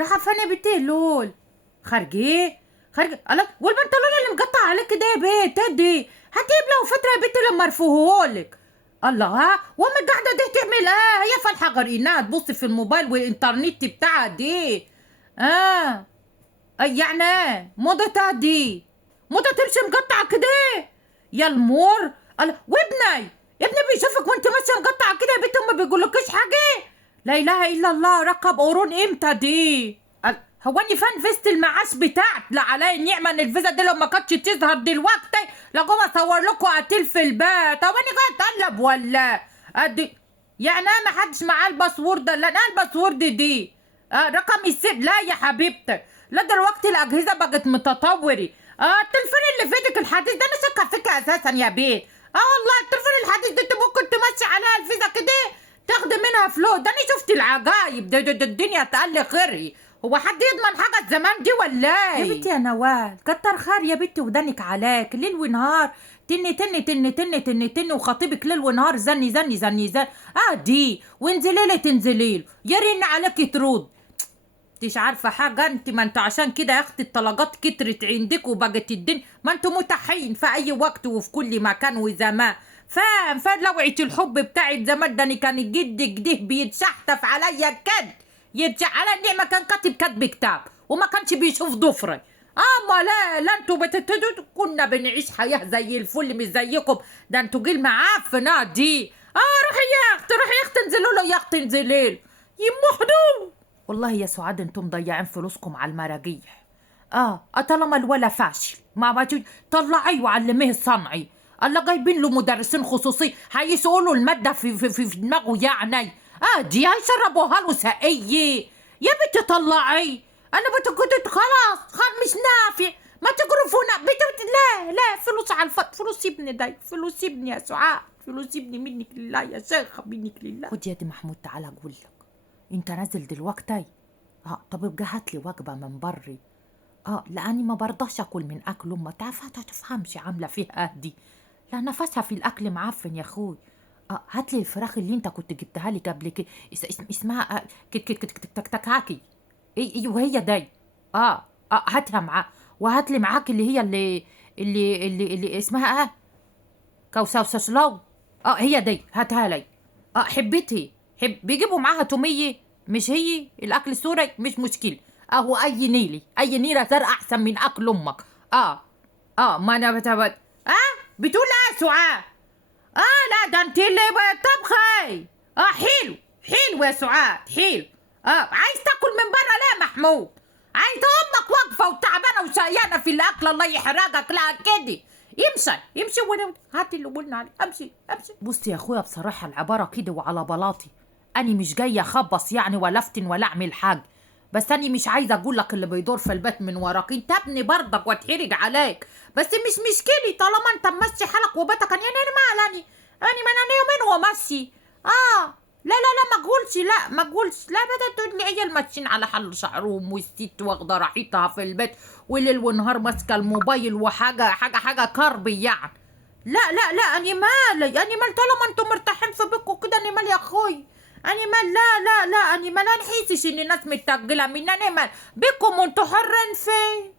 رايحة فين يا بنتي لول؟ خارجة خارجة الله، والبنطلون اللي مقطع عليك ده يا بنت ادي هتجيب له فترة يا بنتي لما ارفوهولك. الله، ها وامك قاعدة دي تعمل هي فالحة غرقانة تبص في الموبايل والانترنت بتاعها دي. اه يعني موضة دي موضة تمشي مقطعة كده يا المور. الله، ابني بيشوفك وانت ماشية مقطعة كده يا بنتي وما بيقولكش حاجة. لا اله الا الله، ركب قرون امتى دي؟ هو اني فين فيزة المعاش بتاعت؟ لا علي النعمة ان الفيزا دي لو ما كانتش تظهر دلوقتي لقوم اصور لكم قتيل في البيت. هو اني قاعد اتقلب ولا ادي؟ يعني انا ما حدش معاه الباسورد؟ لا انا الباسورد دي رقم السيب. لا يا حبيبتي، لا دلوقتي الاجهزه بقت متطوره. التليفون اللي في ايدك الحديث ده انا شاكه فيك اساسا يا بيه. والله التليفون الحديث ده انت ممكن تمشي عليها الفيزا كده تاخدي منها فلوس. ده انا شفت العجايب ده الدنيا تقل خيري. هو حد يضمن حاجه زمان دي ولا ايه؟ يا بنتي يا نوال كتر خير يا بنتي ودانك عليك ليل ونهار تن وخطيبك ليل ونهار زني زني زني زني دي وانزلي لي تنزلي له يرن عليك ترد. انتش عارفه حاجه انت، ما انتوا عشان كده يا اختي الطلقات كترت عندك وبقت الدنيا، ما انتوا متاحين في اي وقت وفي كل مكان وزمان. فلوعة الحب بتاعت زمان ده كان جدك ده بيتشحتف عليا كد يرجع على النعمه كان كاتب كتب كتاب وما كانش بيشوف ضفري. اما لا انتوا كنا بنعيش حياه زي الفل مش زيكم. ده انتوا جيل معفنه دي. روحي يا اختي انزلوا له يا اختي انزلي له يمو حدود. والله يا سعاد انتم مضيعين فلوسكم على المراجيح. طالما الولا فاشل ما طلعيه وعلميه الصنعي. الله جايبين له مدرسين خصوصي هيسألوا المادة في دماغه يعني. دي هيشربوها له سقية. يا بنتي طلعي، انا كنت خلاص مش نافع ما تقرفونا لا فلوس على فلوس ابني ده فلوس ابني يا سعاد فلوس ابني منك لله يا شيخة منك لله. خد يا دي محمود تعالى اقول لك انت نازل دلوقتي. طب ابقى هاتلي وجبه من بري. لاني ما برضاش اكل من اكل امها تعرفها تفهمش عامله فيها دي. لا نفسها في الاكل معفن يا اخوي. هاتلي الفراخ اللي انت كنت جبتها لي قبل كده اسمها تكاكي. ايه وهي دي. هاتها معاه وهاتلي معاك اللي هي اللي اسمها كوسوسلو. هي دي هاتها لي. حبيتي بيجيبوا معاها توميه مش هي الاكل السوري مش مشكله. هو اي نيله زرقاء احسن من اكل امك. ما انا بتبت. بتقول ايه سعاد؟ لا ده انت اللي طبخي. حلو يا سعاد حلو. عايز تاكل من بره ليه يا محمود؟ عايز امك واقفه وتعبانه وشقيانه في الاكل الله يحرقك. لا كده يمشي وانا هات اللي قلنا عليه. امشي. بصي يا اخويا بصراحه العباره كده وعلى بلاطي. انا مش جايه اخبص يعني ولا افتن ولا اعمل حاجه، بس انا مش عايزه اقول لك اللي بيدور في البيت من وراك. انت ابني برضك واتحرج عليك، بس مش مشكلي طالما انت ماشي حالك وبيتك. انا مالاني ما انا يومين وماشي. لا ما اقولش لا بدأت تقول لي عيال ماشيين على حل شعرهم والست واخده راحتها في البيت وليل ونهار ماسكه الموبايل وحاجه كربي يعني. لا اني مال طالما انتم مرتاحين في بيتكم كده اني مال يا اخوي. اني مال لا اني مال نحسش ان الناس متجله مني. اني مال بيكم وانتوا حرين فيه.